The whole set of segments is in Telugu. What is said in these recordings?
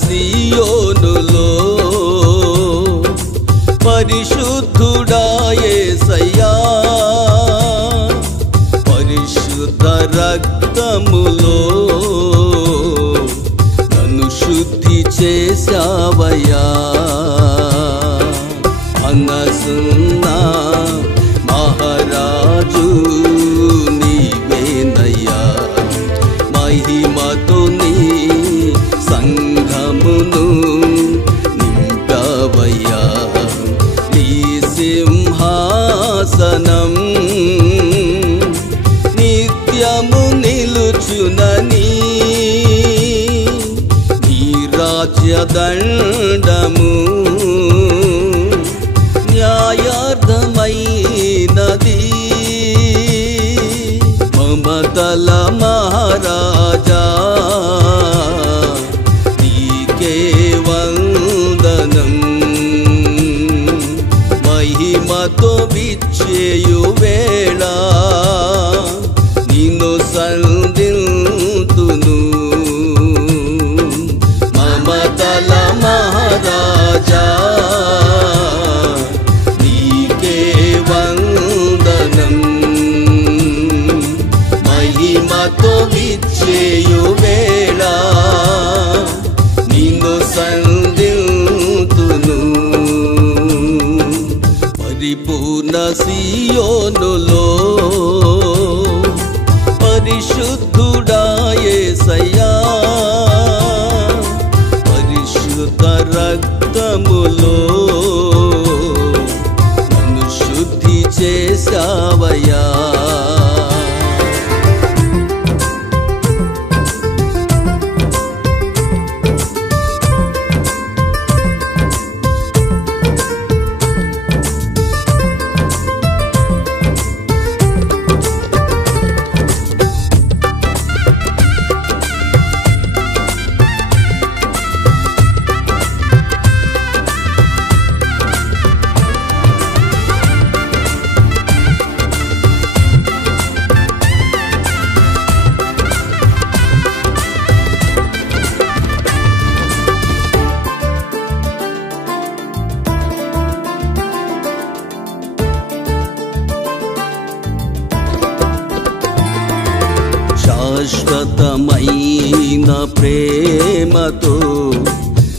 సియోనులో పరిశుద్ధుడా యేసయ్యా, పరిశుద్ధ రక్తములో నన్ను శుద్ధి చేశావయ్యా. మనసున్నా మహారాజు నీవేనయ్యా, మహిమతో నీ సంఘమును నింపావయ్యా. నీ సింహాసనం నిత్యము నిలుచునని, నీ రాజ్యదండము న్యాయార్థమైనది. మమతల మహారాజా వందనం, మహిమతో విచ్చేయు వేళ నిన్ను సంధింతును. మమతల మహారాజా నీకే వందనం, మహిమతో విచ్చేయు వేళ సంధింతును. పరిపూర్ణ సియోనులో పరిశుద్ధుడా యేసయ్యా, పరిశుద్ధ రక్తములో నన్ను శుద్ధి చేశావయ్యా. శాశ్వతమైన ప్రేమతో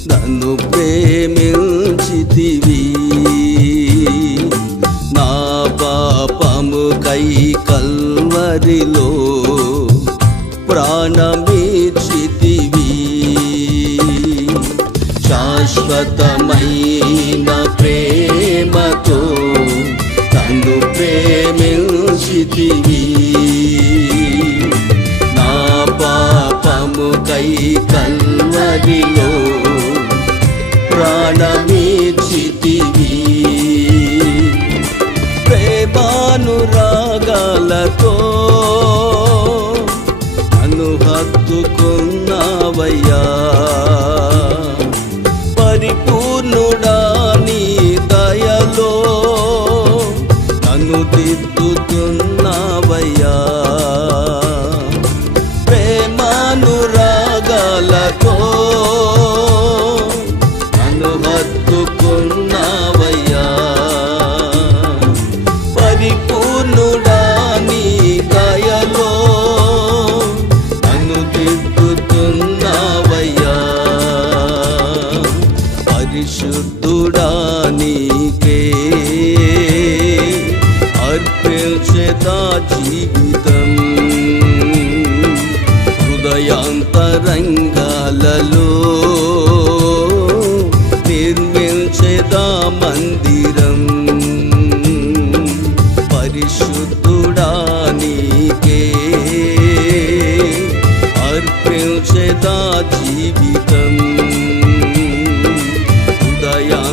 నన్ను ప్రేమించితివి, నా పాపముకై కల్వరిలో ప్రాణమిచ్చితివి. శాశ్వతమైన ప్రేమతో నన్ను ప్రేమించితివి, పాపముకై కల్వరిలో ప్రాణమిచ్చితివి. ప్రేమానురాగాలతో నన్ను హత్తుకున్నావయ్యా. పరిపూర్ణుడా నీ దయలో నన్ను దిద్దుతున్నావయ్యా. ప్రేమానురాగాలతో నన్ను హత్తుకున్నావయ్యా. పరిపూర్ణుడా నీ దయలో నన్ను దిద్దుతున్నావయ్యా. పరిశుద్ధుడా నీకే అర్పించేదా జీవితం, హృదయాంతరంగాలలో నిర్మించేదా మందిరం. పరిశుద్ధుడా నీకే అర్పించ నిర్మించేదా జీవితం ఉదయాంతరంగాలలో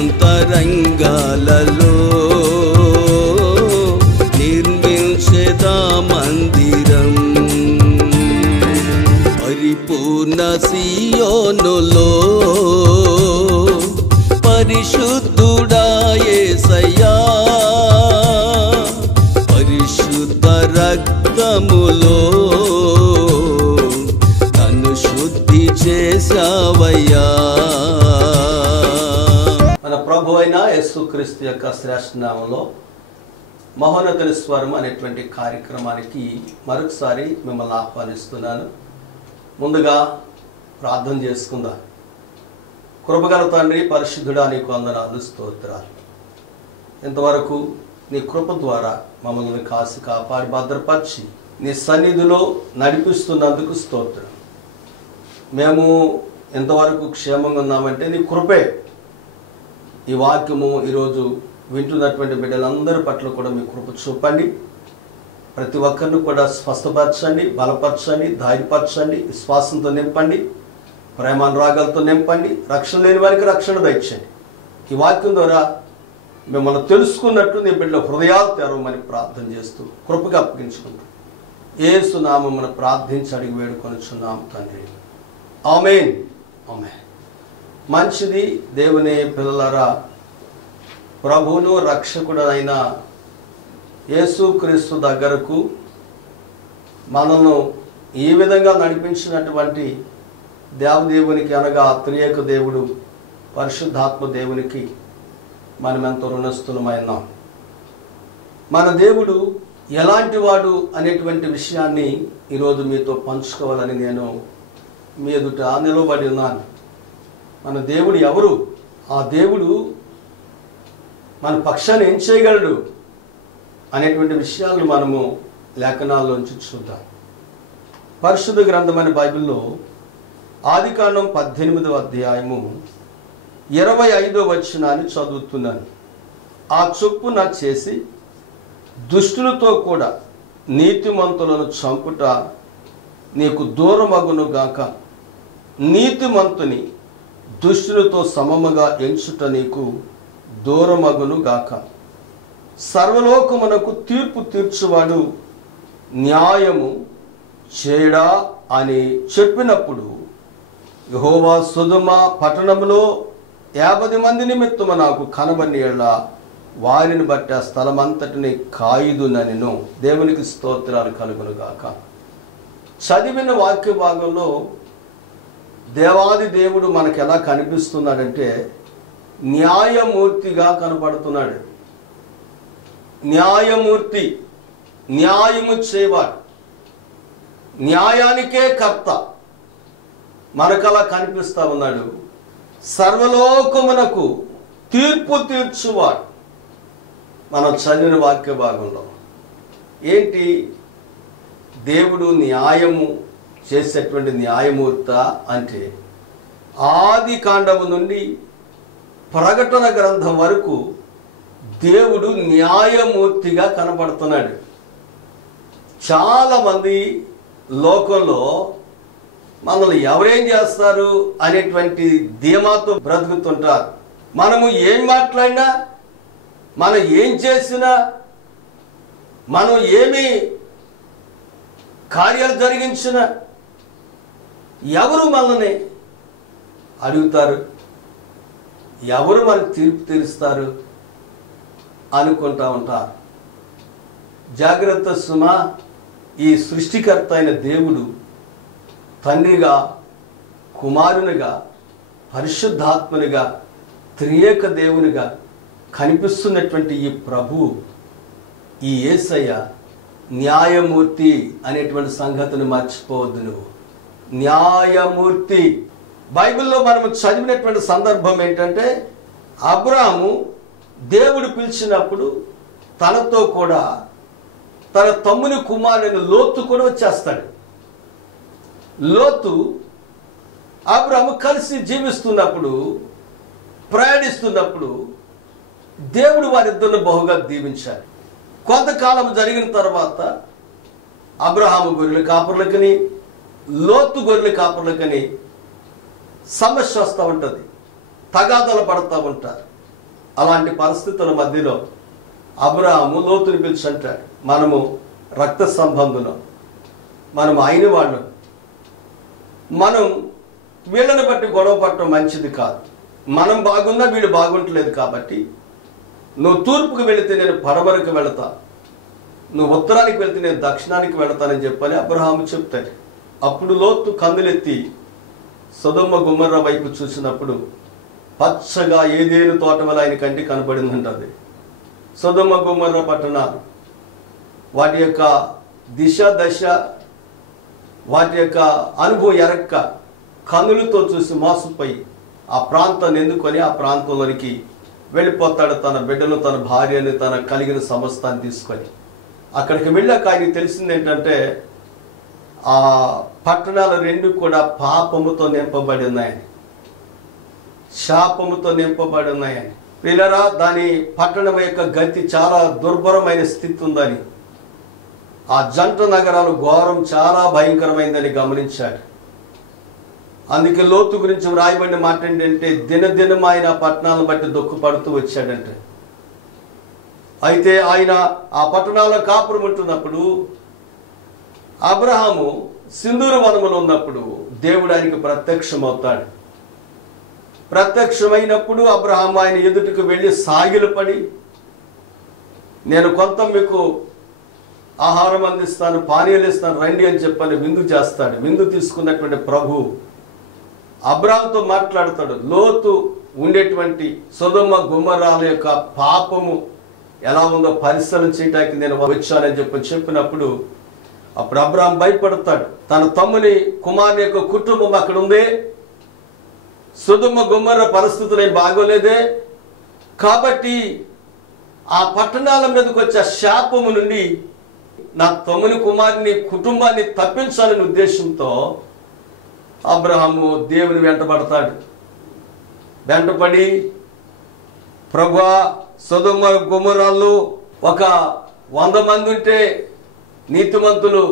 నిర్మించేదా మందిరం పరిపూర్ణ సియోనులో పరిశుద్ధుడా యేసయ్యా పరిశుద్ధ రక్తములో నన్ను శుద్ధి చేసావయ్యా. మన ప్రభు అయిన యేసుక్రీస్తు యొక్క శ్రేష్ఠ నామములో మహోన్నతుని స్వరం అనేటువంటి కార్యక్రమానికి మరొకసారి మిమ్మల్ని ఆహ్వానిస్తున్నాను. ముందుగా ప్రార్థన చేసుకుందాం. కృపగల తండ్రి, పరిశుద్ధుడా, నీకు వందనాలు, స్తోత్రాలు. ఇంతవరకు నీ కృప ద్వారా మమ్మల్ని కాసి కాపాడి భద్రపరిచి నీ సన్నిధిలో నడిపిస్తున్నందుకు స్తోత్రం. మేము ఎంతవరకు క్షేమంగా ఉన్నామంటే నీ కృపే. ఈ వాక్యము ఈరోజు వింటున్నటువంటి బిడ్డలందరి పట్ల కూడా మీ కృప చూపండి. ప్రతి ఒక్కరిని కూడా స్వస్థపరచండి, బలపరచండి, ధైర్యపరచండి, విశ్వాసంతో నింపండి, ప్రేమానురాగాలతో నింపండి. రక్షణ లేని వారికి రక్షణ దయచేయండి. ఈ వాక్యం ద్వారా మిమ్మల్ని తెలుసుకున్నట్టు నీ బిడ్డల హృదయాలు తెరవమని ప్రార్థన చేస్తూ కృపగా అప్పగించుకుంటూ యేసు నామమున ప్రార్థించి అడిగి వేడుకొనుచున్నాము తండ్రి. ఆమేన్. ఆమేన్. మంచిది దేవుని పిల్లలారా, ప్రభువును రక్షకుడైన యేసుక్రీస్తు దగ్గరకు మనల్ని ఈ విధంగా నడిపించినటువంటి దేవదేవునికి, అనగా త్రియేక దేవుడు పరిశుద్ధాత్మ దేవునికి మనమెంతో రుణస్థులమైనాం. మన దేవుడు ఎలాంటి వాడు అనేటువంటి విషయాన్ని ఈరోజు మీతో పంచుకోవాలని నేను మీ ఎదుట నిలబడి ఉన్నాను. మన దేవుడు ఎవరు? ఆ దేవుడు మన పక్షాన్ని ఏం చేయగలడు అనేటువంటి విషయాలను మనము లేఖనాల్లోంచి చూద్దాం. పరిశుద్ధ గ్రంథమైన బైబిల్లో ఆదికాండం 18వ అధ్యాయము 25వ వచనాన్ని చదువుతున్నాను. ఆ చొప్పున చేసి దుష్టులతో కూడా నీతిమంతులను చంపుట నీకు దూరమగును గాక. నీతిమంతుని దుష్టులతో సమముగా ఎంచుట నీకు దూరమగును గాక. సర్వలోకమునకు తీర్పు తీర్చువాడు న్యాయము చేయడా అని చెప్పినప్పుడు యెహోవా సొదొమ పట్టణములో 50 మంది నిమిత్తము నాకు కనబడిన యెడల వారిని బట్టి ఆ స్థలమంతటిని కాయుదునెను. దేవునికి స్తోత్రాలు కలుగును గాక. చదివిన వాక్య భాగంలో దేవాది దేవుడు మనకు ఎలా కనిపిస్తున్నాడంటే న్యాయమూర్తిగా కనపడుతున్నాడు. న్యాయమూర్తి, న్యాయము చేయవాడు, న్యాయానికే కర్త మనకలా కనిపిస్తా ఉన్నాడు. సర్వలోకమునకు తీర్పు తీర్చువాడు. మనం చదివిన వాక్య భాగంలో ఏంటి? దేవుడు న్యాయము చేసేటువంటి న్యాయమూర్త అంటే ఆది కాండము నుండి ప్రకటన గ్రంథం వరకు దేవుడు న్యాయమూర్తిగా కనపడుతున్నాడు. చాలామంది లోకంలో మనల్ని ఎవరేం చేస్తారు అనేటువంటి ధీమాతో బ్రతుకుతుంటారు. మనము ఏం మాట్లాడినా, మనం ఏం చేసినా, మనం ఏమి కార్యాలు జరిగించినా ఎవరు మనల్ని అడుగుతారు, ఎవరు మనకు తీర్పు తీరుస్తారు అనుకుంటా ఉంటారు. జాగ్రత్త సుమా, ఈ సృష్టికర్త అయిన దేవుడు తండ్రిగా, కుమారునిగా, పరిశుద్ధాత్మనిగా, త్రియేక దేవునిగా కనిపిస్తున్నటువంటి ఈ ప్రభువు, ఈ యేసయ్య న్యాయమూర్తి అనేటువంటి సంగతిని మర్చిపోవద్దు నువ్వు. న్యాయమూర్తి. బైబిల్లో మనము చదివినటువంటి సందర్భం ఏంటంటే అబ్రాహాము దేవుడు పిలిచినప్పుడు తనతో కూడా తన తమ్ముని కుమారుని లోతు కూడా వచ్చేస్తాడు. లోతు అబ్రాహాము కలిసి జీవిస్తున్నప్పుడు, ప్రయాణిస్తున్నప్పుడు దేవుడు వారిద్దరిని బహుగా దీవించాడు. కొంతకాలం జరిగిన తర్వాత అబ్రాహాము గొర్రెల కాపరులకని, లోతు గొర్రెల కాపర్లకని సమస్య వస్తూ ఉంటుంది, తగాదలు పడుతూ ఉంటారు. అలాంటి పరిస్థితుల మధ్యలో అబ్రహాము లోతుని పిలిచి అంటాడు, మనము రక్త సంబంధులం, మనం అయిన వాళ్ళు, మనం వీళ్ళని బట్టి గొడవ పడటం మంచిది కాదు. మనం బాగున్నా వీళ్ళు బాగుంటలేదు కాబట్టి నువ్వు తూర్పుకు వెళితే నేను పడమరకు వెళతా, నువ్వు ఉత్తరానికి వెళితే నేను దక్షిణానికి వెళతానని చెప్పని అబ్రహాము చెప్తాడు. అప్పుడు లోతు కన్నులెత్తి సొదొమ గొమొర్రా వైపు చూసినప్పుడు పచ్చగా ఏదేను తోట వల్ల ఆయన కంటికి కనబడిందంటది. సొదొమ గొమొర్రా పట్టణాలు వాటి యొక్క దిశ దశ, వాటి యొక్క అనుభవం ఎరక్క కన్నులతో చూసి మోసపోయి ఆ ప్రాంతాన్ని ఎన్నుకొని ఆ ప్రాంతంలోనికి వెళ్ళిపోతాడు. తన బిడ్డను, తన భార్యని, తన కలిగిన సమస్తాన్ని తీసుకొని అక్కడికి వెళ్ళాక ఆయనకి తెలిసింది ఏంటంటే ఆ పట్టణాలు రెండు కూడా పాపముతో నింపబడి ఉన్నాయని, శాపముతో నింపబడి ఉన్నాయని. పిల్లరా, దాని పట్టణం యొక్క గతి చాలా దుర్భరమైన స్థితి ఉందని, ఆ జంట నగరాలు ఘోరం చాలా భయంకరమైందని గమనించాడు. అందుకే లోతు గురించి వ్రాయబడిన మాట ఏంటంటే దినదినం ఆయన పట్టణాలను బట్టి దుఃఖపడుతూ వచ్చాడంటే. అయితే ఆయన ఆ పట్టణాల్లో కాపురం ఉంటున్నప్పుడు అబ్రహాము సింధూర వనములో ఉన్నప్పుడు దేవుడు ఆయనకి ప్రత్యక్షమవుతాడు. ప్రత్యక్షమైనప్పుడు అబ్రహాము ఆయన ఎదుటికి వెళ్ళి సాగిలపడి, నేను కొంత మీకు ఆహారం అందిస్తాను, పానీయాలు ఇస్తాను, రండి అని చెప్పని విందు చేస్తాడు. విందు తీసుకున్నటువంటి ప్రభు అబ్రహాముతో మాట్లాడతాడు. లోతు ఉండేటువంటి సొదొమ గొమొర్రాల యొక్క పాపము ఎలా ఉందో పరిశీలన చేయడానికి నేను వచ్చానని చెప్పినప్పుడు అప్పుడు అబ్రహాం భయపడతాడు. తన తమ్ముని కుమారుని యొక్క కుటుంబం అక్కడ ఉంది, సొదొమ గొమొర్రా పరిస్థితులు ఏం బాగోలేదే, కాబట్టి ఆ పట్టణాల మీదకి వచ్చే శాపము నుండి నా తమ్ముని కుమారుని కుటుంబాన్ని తప్పించాలనే ఉద్దేశంతో అబ్రహాము దేవుని వెంటబడతాడు. వెంటపడి, ప్రభువా, సొదొమ గొమొర్రాలో ఒక 100 మంది ఉంటే నీతిమంతులు,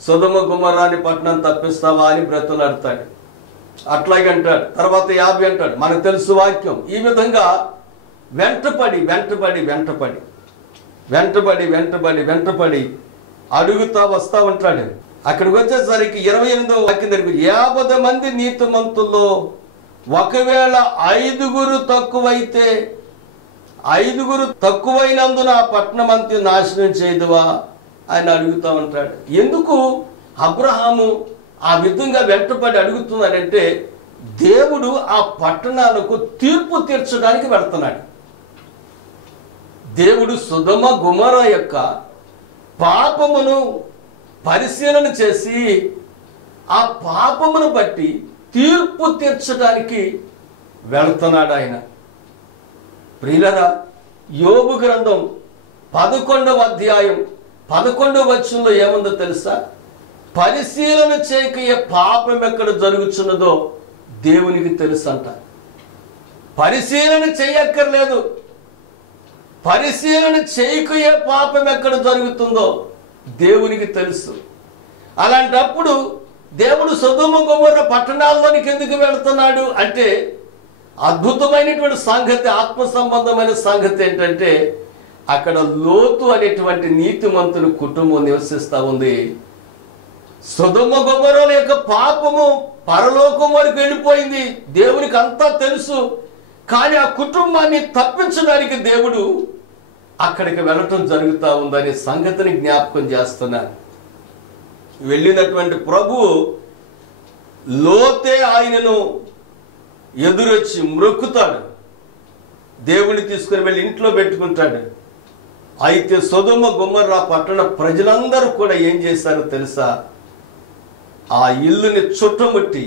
సొదొమ గొమొర్రాని పట్టణం తప్పిస్తావా అని బ్రతులాడతాడు. అట్లాగే అంటాడు. తర్వాత 50 అంటాడు. మనకు తెలుసు వాక్యం. ఈ విధంగా వెంటపడి వెంటపడి వెంటపడి వెంటబడి వెంటబడి వెంటపడి అడుగుతా వస్తా ఉంటాడు. అక్కడికి వచ్చేసరికి 28వ వాక్యం దగ్గరికి 50 మంది నీతిమంతుల్లో ఒకవేళ 5 తక్కువైతే, 5 తక్కువైనందున ఆ పట్టణం అంతా నాశనం చేయదువా అని అడుగుతా ఉంటాడు. ఎందుకు అబ్రహాము ఆ విధంగా వెంటపడి అడుగుతున్నాడంటే దేవుడు ఆ పట్టణాలకు తీర్పు తీర్చడానికి వెళ్తున్నాడు. దేవుడు సొదొమ గొమొర్రా యొక్క పాపమును పరిశీలన చేసి ఆ పాపమును బట్టి తీర్పు తీర్చడానికి వెళ్తున్నాడు ఆయన. ప్రియులరా, యోబు గ్రంథం 11వ అధ్యాయం 11వ వచనంలో ఏముందో తెలుసా? పరిశీలన చేయక ఏ పాపం ఎక్కడ జరుగుతున్నదో దేవునికి తెలుసు అంట. పరిశీలన చేయక్కర్లేదు, పరిశీలన చేయక ఏ పాపం ఎక్కడ జరుగుతుందో దేవునికి తెలుసు. అలాంటప్పుడు దేవుడు సొదొమ గొమొర్రా పట్టణాల్లోనికి ఎందుకు వెళుతున్నాడు అంటే అద్భుతమైనటువంటి సంగతి, ఆత్మ సంబంధమైన సంగతి ఏంటంటే అక్కడ లోతు అనేటువంటి నీతిమంతుల కుటుంబం నివసిస్తూ ఉంది. సొదొమ గొమొర్రాల యొక్క పాపము పరలోకం వరకు వెళ్ళిపోయింది, దేవునికి అంతా తెలుసు. కానీ ఆ కుటుంబాన్ని తప్పించడానికి దేవుడు అక్కడికి వెళ్ళటం జరుగుతూ ఉందనే సంగతిని జ్ఞాపకం చేస్తున్నారు. వెళ్ళినటువంటి ప్రభువు లోతే ఆయనను ఎదురొచ్చి మ్రొక్కుతాడు. దేవుని తీసుకుని వెళ్ళి ఇంట్లో పెట్టుకుంటాడు. అయితే సొదొమ గొమొర్రా పట్టణ ప్రజలందరూ కూడా ఏం చేశారో తెలుసా? ఆ ఇల్లుని చుట్టుముట్టి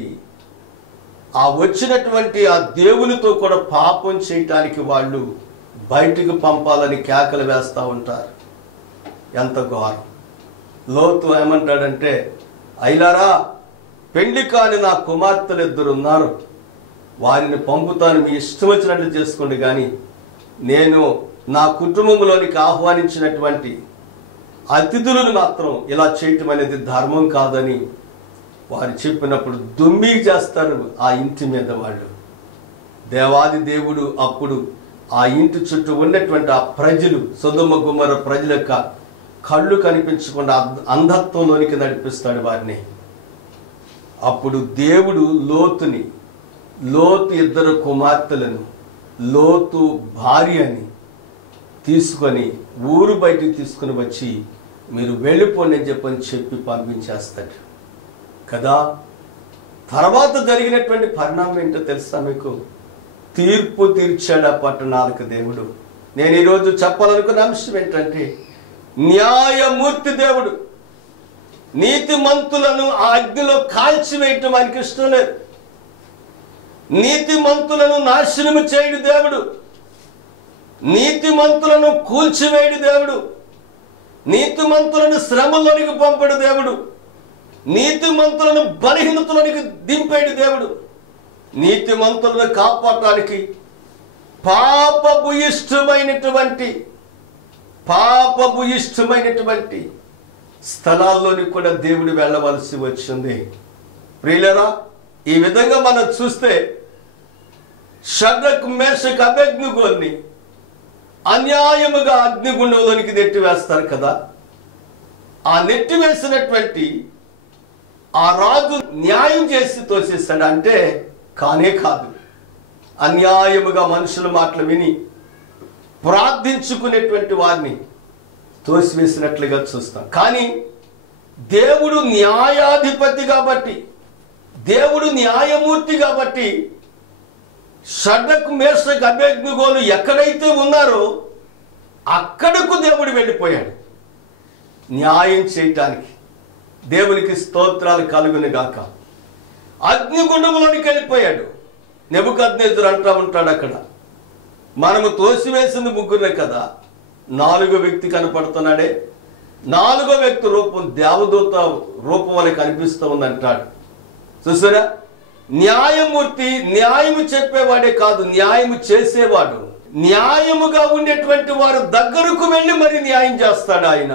ఆ వచ్చినటువంటి ఆ దేవునితో కూడా పాపం చేయటానికి వాళ్ళు బయటికి పంపాలని కేకలు వేస్తూ ఉంటారు. ఎంత ఘోరం! లోతు ఏమంటాడంటే, అయిలారా, పెళ్లి కాని నా కుమార్తెలు 2 ఉన్నారు, వారిని పంపుతాను, మీ ఇష్టం వచ్చినట్లు చేసుకోండి, కానీ నేను నా కుటుంబంలోనికి ఆహ్వానించినటువంటి అతిథులను మాత్రం ఇలా చేయటం అనేది ధర్మం కాదని వారు చెప్పినప్పుడు దుమ్మి చేస్తారు ఆ ఇంటి మీద వాళ్ళు. దేవాది దేవుడు అప్పుడు ఆ ఇంటి చుట్టూ ఉన్నటువంటి ఆ ప్రజలు, సొదొమ గొమొర్రా ప్రజల యొక్క కళ్ళు కనిపించకుండా అంధత్వంలోనికి నడిపిస్తాడు వారిని. అప్పుడు దేవుడు లోతు ఇద్దరు కుమార్తెలను, లోతు భార్యని తీసుకొని ఊరు బయటికి తీసుకుని వచ్చి మీరు వెళ్ళిపోండి అని చెప్పి పంపించేస్తాడు కదా. తర్వాత జరిగినటువంటి పరిణామం ఏంటో తెలుసా మీకు? తీర్పు తీర్చాడు ఆ పట్టణాలకు దేవుడు. నేను ఈరోజు చెప్పాలనుకున్న అంశం ఏంటంటే, న్యాయమూర్తి దేవుడు. నీతిమంతులను ఆ అగ్నిలో కాల్చివేయటం ఆయనకి ఇష్టం లేదు. నీతిమంతులను నాశనము చేయడు దేవుడు. నీతిమంతులను కూల్చివేయడు దేవుడు. నీతిమంతులను శ్రమలోనికి పంపడు దేవుడు. నీతిమంతులను బలహీనతలోనికి దింపేడు దేవుడు. నీతిమంతులను కాపాడటానికి పాపభూయిష్టమైనటువంటి స్థలాల్లోని కూడా దేవుడు వెళ్ళవలసి వచ్చింది. ప్రియులారా, ఈ విధంగా మనం చూస్తే షడ్రక్, మేషక్, అబేద్నెగోల్ని అన్యాయముగా అగ్నిగుండంలోనికి నెట్టివేస్తారు కదా. ఆ నెట్టివేసినటువంటి ఆ రాజు న్యాయం చేసి తోసేస్తాడు అంటే కానే కాదు. అన్యాయముగా మనుషుల మాటలు విని ప్రార్థించుకునేటువంటి వారిని తోసివేసినట్లుగా చూస్తాం. కానీ దేవుడు న్యాయాధిపతి కాబట్టి, దేవుడు న్యాయమూర్తి కాబట్టి షడ్రక్, మేషక్, అబేద్నెగోలు ఎక్కడైతే ఉన్నారో అక్కడకు దేవుడు వెళ్ళిపోయాడు న్యాయం చేయటానికి. దేవునికి స్తోత్రాలు కలుగును గాక. అగ్నిగుండములోనికి వెళ్ళిపోయాడు. నెబుకద్నెజరు అంటూ ఉంటాడు అక్కడ, మనము తోసివేసింది ముగ్గురే కదా, 4వ వ్యక్తి కనపడుతున్నాడే, 4వ వ్యక్తి రూపం దేవదూత రూపం వల్ల కనిపిస్తూ ఉందంటాడు. చూసారా, న్యాయమూర్తి న్యాయము చెప్పేవాడే కాదు, న్యాయము చేసేవాడు. న్యాయముగా ఉండేటువంటి వారు దగ్గరకు వెళ్ళి మరి న్యాయం చేస్తాడు ఆయన.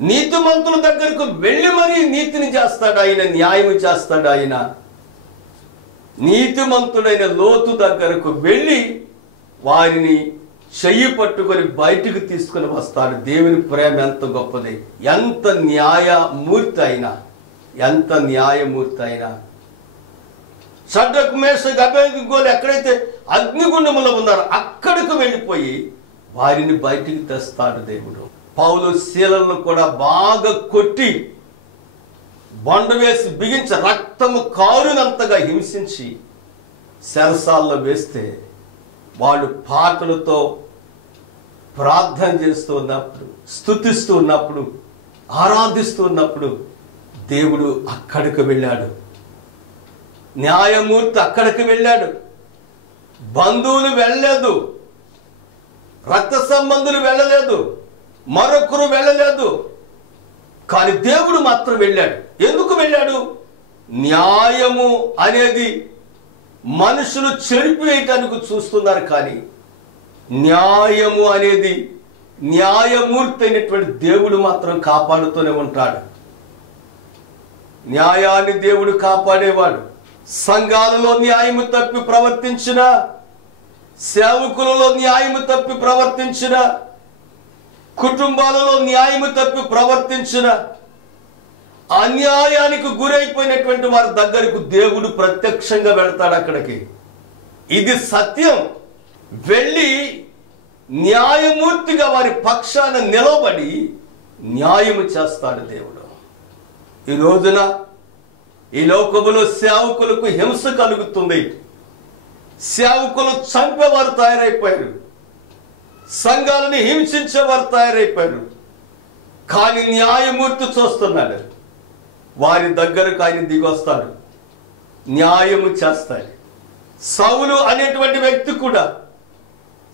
నీతిమంతుల దగ్గరకు వెళ్ళి మరి నీతిని చేస్తాడు ఆయన, న్యాయము చేస్తాడు ఆయన. నీతిమంతుడైన లోతు దగ్గరకు వెళ్ళి వారిని చెయ్యి పట్టుకొని బయటికి తీసుకుని వస్తాడు. దేవుని ప్రేమ ఎంత గొప్పది, ఎంత న్యాయమూర్తి అయినా, ఎంత న్యాయమూర్తి అయినా. షడ్రక్, మేషక్, అబేద్నెగోలు ఎక్కడైతే అగ్నిగుండములో ఉన్నారో అక్కడికి వెళ్ళిపోయి వారిని బయటికి తెస్తాడు దేవుడు. పౌలు శీలను కూడా బాగా కొట్టి బండ వేసి బిగించి రక్తము కారునంతగా హింసించి చెరసాల్లో వేస్తే వాళ్ళు పాటలతో ప్రార్థన చేస్తూ ఉన్నప్పుడు, స్తుతిస్తూ ఉన్నప్పుడు, ఆరాధిస్తూ ఉన్నప్పుడు దేవుడు అక్కడికి వెళ్ళాడు. న్యాయమూర్తి అక్కడికి వెళ్ళాడు. బంధువులు వెళ్ళలేదు, రక్త సంబంధులు వెళ్ళలేదు, మరొకరు వెళ్ళలేదు. కానీ దేవుడు మాత్రం వెళ్ళాడు. ఎందుకు వెళ్ళాడు? న్యాయము అనేది మనుషులు చెరిపివేయటానికి చూస్తున్నారు, కానీ న్యాయము అనేది న్యాయమూర్తి అయినటువంటి దేవుడు మాత్రం కాపాడుతూనే ఉంటాడు. న్యాయాన్ని దేవుడు కాపాడేవాడు. సంఘాలలో న్యాయము తప్పి ప్రవర్తించిన, సేవకులలో న్యాయము తప్పి ప్రవర్తించిన, కుటుంబాలలో న్యాయము తప్పి ప్రవర్తించిన, అన్యాయానికి గురైపోయినటువంటి వారి దగ్గరకు దేవుడు ప్రత్యక్షంగా వెళ్తాడు. అక్కడికి ఇది సత్యం. వెళ్ళి న్యాయమూర్తిగా వారి పక్షాన నిలబడి న్యాయము చేస్తాడు దేవుడు. ఈ రోజున ఈ లోకములో సేవకులకు హింస కలుగుతుంది. సేవకులు చంపేవారు తయారైపోయారు, సంఘాలని హింసించేవారు తయారైపోయారు. కానీ న్యాయమూర్తి చూస్తున్నాడు, వారి దగ్గరకు ఆయన దిగొస్తాడు, న్యాయము చేస్తాడు. సౌలు అనేటువంటి వ్యక్తి కూడా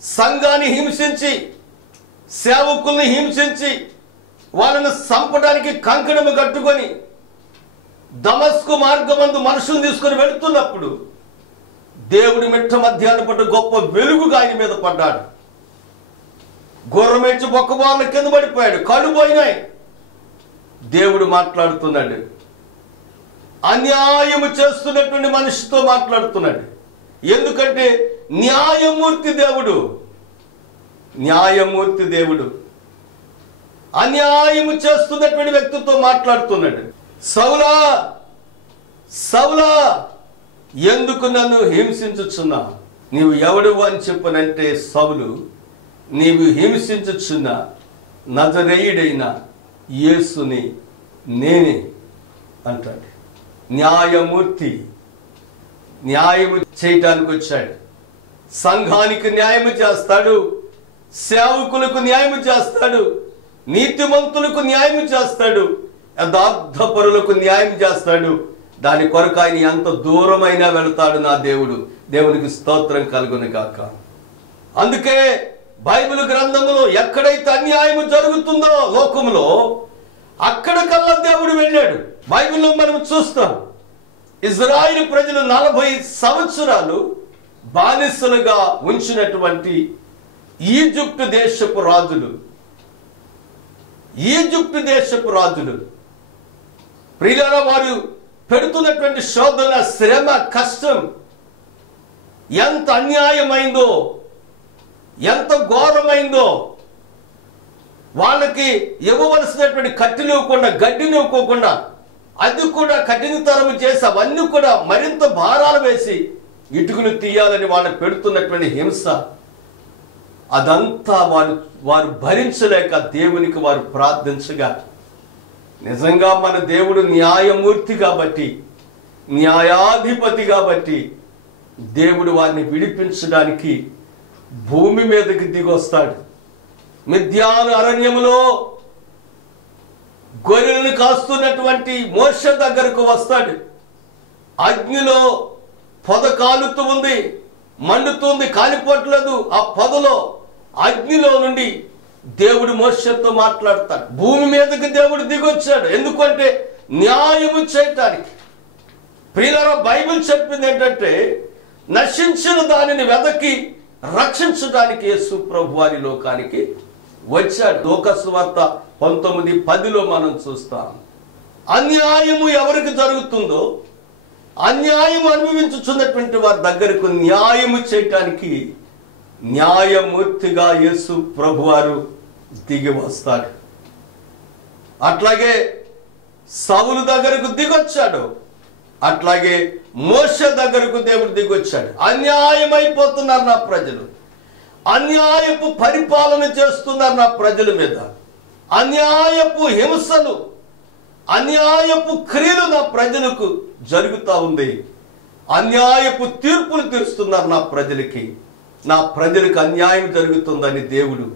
సంఘాన్ని హింసించి, సేవకుల్ని హింసించి, వాళ్ళను చంపడానికి కంకణము కట్టుకొని దమస్కు మార్గమందు మనుషులు తీసుకొని వెళుతున్నప్పుడు దేవుడి మిట్ట మధ్యాహ్నం పూట గొప్ప వెలుగుగా ఆయన మీద పడ్డాడు. గుర్రమేచి బొక్కబార్ల కింద పడిపోయాడు, కళ్ళు పోయినాయి. దేవుడు మాట్లాడుతున్నాడు, అన్యాయము చేస్తున్నటువంటి మనిషితో మాట్లాడుతున్నాడు. ఎందుకంటే న్యాయమూర్తి దేవుడు, న్యాయమూర్తి దేవుడు అన్యాయము చేస్తున్నటువంటి వ్యక్తితో మాట్లాడుతున్నాడు. సౌలా సౌలా, ఎందుకు నన్ను హింసించుచున్నా? నీవు ఎవడు అని చెప్పనంటే సౌలు, నీవు హింసించుచున్న నజరేయుడైన యేసుని నేనే అంటాడు. న్యాయమూర్తి న్యాయము చేయటానికి వచ్చాడు. సంఘానికి న్యాయము చేస్తాడు, సేవకులకు న్యాయము చేస్తాడు, నీతిమంతులకు న్యాయం చేస్తాడు, యథార్థపరులకు న్యాయం చేస్తాడు. దాని కొరకు ఆయన ఎంత దూరమైనా వెళతాడు నా దేవుడు. దేవునికి స్తోత్రం కలుగును గాక. అందుకే బైబిల్ గ్రంథంలో ఎక్కడైతే అన్యాయం జరుగుతుందో లోకంలో, అక్కడికల్లా దేవుడు వెళ్ళాడు. బైబిల్లో మనం చూస్తాం, ఇజ్రాయిల్ ప్రజలు 40 సంవత్సరాలు బానిసలుగా ఉంచినటువంటి ఈజిప్టు దేశపు రాజులు, ఈజిప్టు దేశపు రాజులు ప్రియులారా, వారు పెడుతున్నటువంటి శోధన, శ్రమ, కష్టం ఎంత అన్యాయమైందో, ఎంత ఘోరమైందో. వాళ్ళకి ఇవ్వవలసినటువంటి కట్టెలు ఇవ్వకుండా, గడ్డిని ఇవ్వకుండా, అది కూడా కఠినతరం చేసి అవన్నీ కూడా మరింత భారాలు వేసి ఇటుకలు తీయాలని వాళ్ళు పెడుతున్నటువంటి హింస, అదంతా వారు భరించలేక దేవునికి వారు ప్రార్థించగా, నిజంగా మన దేవుడు న్యాయమూర్తి కాబట్టి, న్యాయాధిపతి కాబట్టి, దేవుడు వారిని విడిపించడానికి భూమి మీదకి దిగొస్తాడు. మిద్యాను అరణ్యములో గొర్రెలను కాస్తున్నటువంటి మోషే దగ్గరకు వస్తాడు. అగ్నిలో పొద కాలుతూ ఉంది, మండుతుంది, కాలిపోట్లేదు. ఆ పొదలో, అగ్నిలో నుండి దేవుడు మోషేతో మాట్లాడతాడు. భూమి మీదకి దేవుడు దిగొచ్చాడు. ఎందుకంటే న్యాయము చేయటానికి. ప్రియులారా, బైబిల్ చెప్పింది ఏంటంటే, నశించిన దానిని వెదకి రక్షించడానికి యేసు ప్రభు వారి లోకానికి వచ్చాడు. లోకాసు వార్త 19:10లో మనం చూస్తాం. అన్యాయము ఎవరికి జరుగుతుందో, అన్యాయం అనుభవించుచున్నటువంటి వారి దగ్గరకు న్యాయము చేయటానికి న్యాయమూర్తిగా యేసు ప్రభువారు దిగి వస్తాడు. అట్లాగే సౌలు దగ్గరకు దిగొచ్చాడు, అట్లాగే మోషే దగ్గరకు దేవుడు దిగొచ్చాడు. అన్యాయమైపోతున్నారు నా ప్రజలు, అన్యాయపు పరిపాలన చేస్తున్నారు నా ప్రజల మీద, అన్యాయపు హింసలు, అన్యాయపు క్రియలు నా ప్రజలకు జరుగుతూ ఉంది, అన్యాయపు తీర్పులు తీరుస్తున్నారు నా ప్రజలకి, నా ప్రజలకు అన్యాయం జరుగుతుందని దేవుడు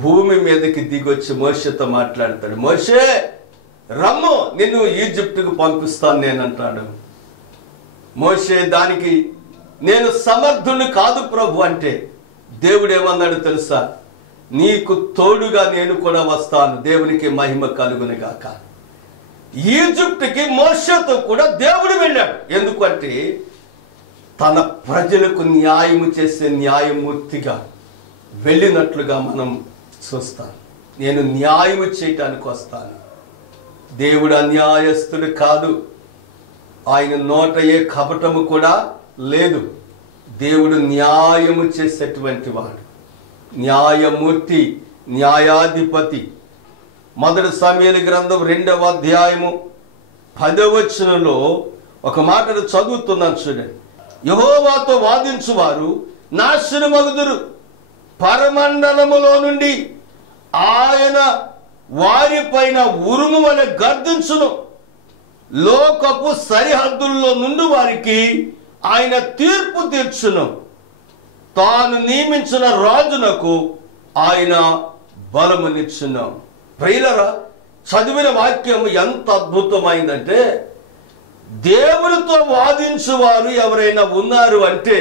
భూమి మీదకి దిగొచ్చి మోషేతో మాట్లాడతాడు. మోషే రమ్ము, నిన్ను ఈజిప్టుకు పంపిస్తాను నేనంటాడు. మోషే దానికి నేను సమర్థుని కాదు ప్రభు అంటే, దేవుడు ఏమన్నాడు తెలుసా? నీకు తోడుగా నేను కూడా వస్తాను. దేవునికి మహిమ కలుగును గాక. ఈజిప్టుకి మోషేతో కూడా దేవుడు వెళ్ళాడు. ఎందుకంటే తన ప్రజలకు న్యాయము చేసే న్యాయమూర్తిగా వెళ్ళినట్లుగా మనం చూస్తాం. నేను న్యాయము చేయటానికి వస్తాను. దేవుడు అన్యాయస్తుడు కాదు, ఆయన నోట ఏ కపటము కూడా లేదు. దేవుడు న్యాయము చేసేటువంటి వాడు, న్యాయమూర్తి, న్యాయాధిపతి. 1 సమూయేలు గ్రంథం 2వ అధ్యాయము 10వ వచనంలో ఒక మాటను చదువుతున్నాను చూడండి. యెహోవాతో వాదించువారు నాశనమగుదురు, పరమండలములో నుండి ఆయన వారిపైన ఉరుము వలె గర్జించును, లోకపు సరిహద్దుల్లో నుండి వారికి ఆయన తీర్పు తీర్చును, తాను నియమించిన రాజునకు ఆయన బలమునిచ్చును. ప్రియులారా, చదివిన వాక్యం ఎంత అద్భుతమైందంటే, దేవునితో వాదించువారు ఎవరైనా ఉన్నారు అంటే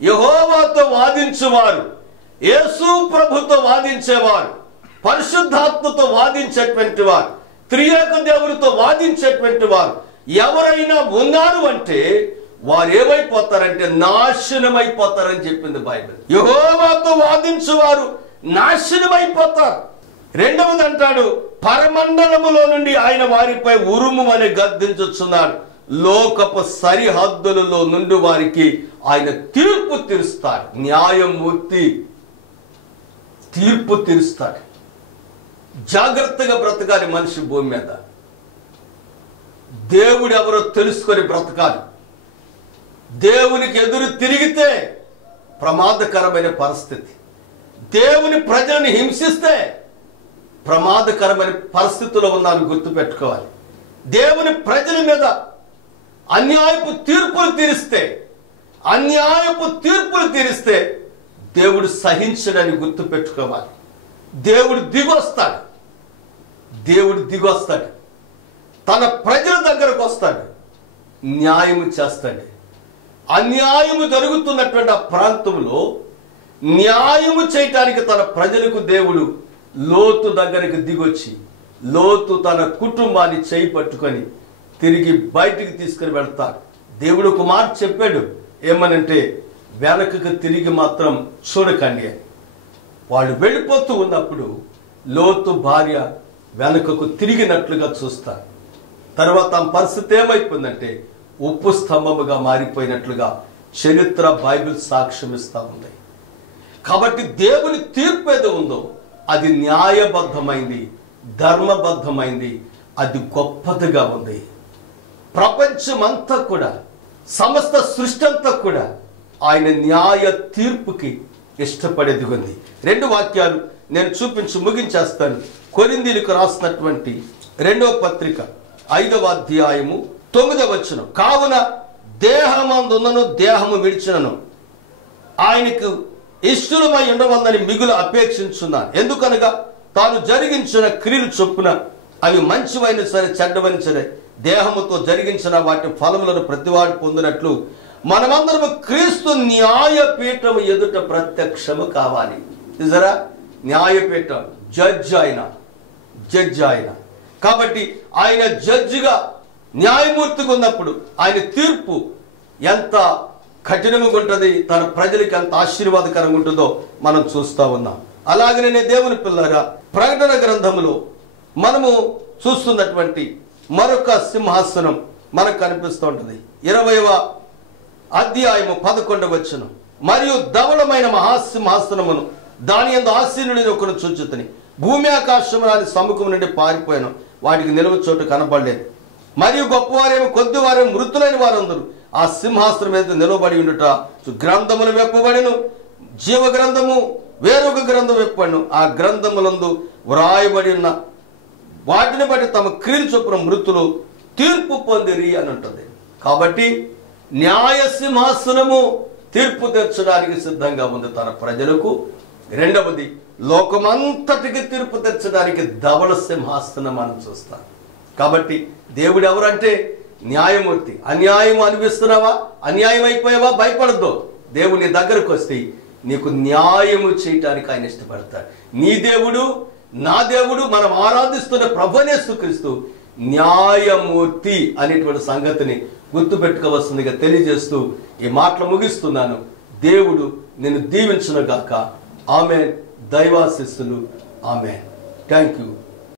యెహోవాతో వాదించువారు, యేసు ప్రభుతో వాదించేవారు, పరిశుద్ధాత్మతో వాదించేటువంటి వారు, త్రియేక దేవునితో వాదించేటువంటి వారు ఎవరైనా ఉన్నారు అంటే వారు ఏమైపోతారంటే నాశనమైపోతారని చెప్పింది బైబిల్. యెహోవాతో వాదించువారు నాశనమైపోతారు. రెండవది అంటాడు, పరమండలములో నుండి ఆయన వారిపై ఉరుము అని గద్దించుచున్నాడు. లోకపు సరిహద్దులలో నుండి వారికి ఆయన తీర్పు తీరుస్తాడు. న్యాయమూర్తి తీర్పు తీరుస్తాడు. జాగ్రత్తగా బ్రతకాలి మనిషి భూమి మీద. దేవుడు ఎవరో తెలుసుకొని బ్రతకాలి. దేవునికి ఎదురు తిరిగితే ప్రమాదకరమైన పరిస్థితి. దేవుని ప్రజలను హింసిస్తే ప్రమాదకరమైన పరిస్థితుల్లో ఉన్నాను గుర్తుపెట్టుకోవాలి. దేవుని ప్రజల మీద అన్యాయపు తీర్పులు తీరిస్తే దేవుడు సహించడని గుర్తుపెట్టుకోవాలి. దేవుడు దిగొస్తాడు. తన ప్రజల దగ్గరకు వస్తాడు, న్యాయము చేస్తాడు. అన్యాయము జరుగుతున్నటువంటి ఆ ప్రాంతంలో న్యాయము చేయటానికి తన ప్రజలకు దేవుడు లోతు దగ్గరికి దిగొచ్చి, లోతు తన కుటుంబాన్ని చేయి పట్టుకొని తిరిగి బయటికి తీసుకుని వెళ్తాడు. దేవుడు ఒక మాట చెప్పాడు, ఏమనంటే వెనకకు తిరిగి మాత్రం చూడకండి అని. వాళ్ళు వెళ్ళిపోతూ ఉన్నప్పుడు లోతు భార్య వెనకకు తిరిగినట్లుగా చూస్తారు. తర్వాత ఆ పరిస్థితి ఏమైపోయిందంటే ఉప్పు స్తంభముగా మారిపోయినట్లుగా చరిత్ర బైబిల్ సాక్ష్యం ఇస్తా ఉంది. కాబట్టి దేవుని తీర్పు ఏదో ఉందో అది న్యాయబద్ధమైంది, ధర్మబద్ధమైంది, అది గొప్పదిగా ఉంది. ప్రపంచమంతా కూడా, సమస్త సృష్టి అంతా కూడా ఆయన న్యాయ తీర్పుకి ఇష్టపడేది ఉంది. 2 వాక్యాలు నేను చూపించి ముగించేస్తాను. కొరింథీయులకు రాసినటువంటి 2వ పత్రిక 5వ అధ్యాయము 9వ వచనం. కావున దేహమందున్నను దేహము విడిచినను ఆయనకు ఇష్టమై ఉండవల్లని మిగులు అపేక్షించున్నాను. ఎందుకనగా తాను జరిగించిన క్రియలు చొప్పున అవి మంచివైన సరే చెడ్డవైన సరే దేహముతో జరిగించిన వాటి ఫలములను ప్రతివాడు పొందినట్లు మనమందరము క్రీస్తు న్యాయపీఠము ఎదుట ప్రత్యక్షము కావాలి. చూసారా, న్యాయపీఠం, జడ్జి ఆయన. కాబట్టి ఆయన జడ్జిగా న్యాయమూర్తిగా ఉన్నప్పుడు ఆయన తీర్పు ఎంత కఠినంగా ఉంటుంది, తన ప్రజలకు ఎంత ఆశీర్వాదకరంగా ఉంటుందో మనం చూస్తూ ఉన్నాం. అలాగనే దేవుని పిల్లరా, ప్రకటన గ్రంథంలో మనము చూస్తున్నటువంటి మరొక సింహాసనం మనకు కనిపిస్తూ ఉంటుంది. 20వ అధ్యాయము 11వ వచనం. మరియు ధవళమైన మహాసింహాసనమును దాని యందు ఆసీనుడిని ఒకరు చూచుతని భూమి ఆకాశములని సముఖం నుండి పారిపోయాను, వాటికి నిలువ చోటు కనబడలేదు. మరియు గొప్పవారేమో కొద్దివారేమో మృతులైన వారందరూ ఆ సింహాసనం మీద నిలబడి ఉండుట గ్రంథములు వెప్పబడిను. జీవ గ్రంథము వేరొక గ్రంథం వెప్పను. ఆ గ్రంథములందు వ్రాయబడి ఉన్న వాటిని బట్టి తమ క్రియలు చొప్పున మృతులు తీర్పు పొందిరి అని ఉంటుంది. కాబట్టి న్యాయ సింహాసనము తీర్పు తెచ్చడానికి సిద్ధంగా ఉంది తన ప్రజలకు. రెండవది, లోకమంతటికి తీర్పు తెచ్చడానికి ధవళ సింహాసనం మనం చూస్తాం. కాబట్టి దేవుడు ఎవరంటే న్యాయమూర్తి. అన్యాయం అనిపిస్తున్నావా, అన్యాయం అయిపోయావా, భయపడద్దు. దేవుని దగ్గరకు వస్తే నీకు న్యాయము చేయటానికి ఆయన ఇష్టపడతాడు. నీ దేవుడు, నా దేవుడు, మనం ఆరాధిస్తున్న ప్రభువైన యేసుక్రీస్తు న్యాయమూర్తి అనేటువంటి సంగతిని గుర్తుపెట్టుకోవలసిందిగా తెలియజేస్తూ ఈ మాటలు ముగిస్తున్నాను. దేవుడు నిన్ను దీవించును గాక. ఆమేన్. దైవాశీస్సులు. ఆమేన్. Thank you.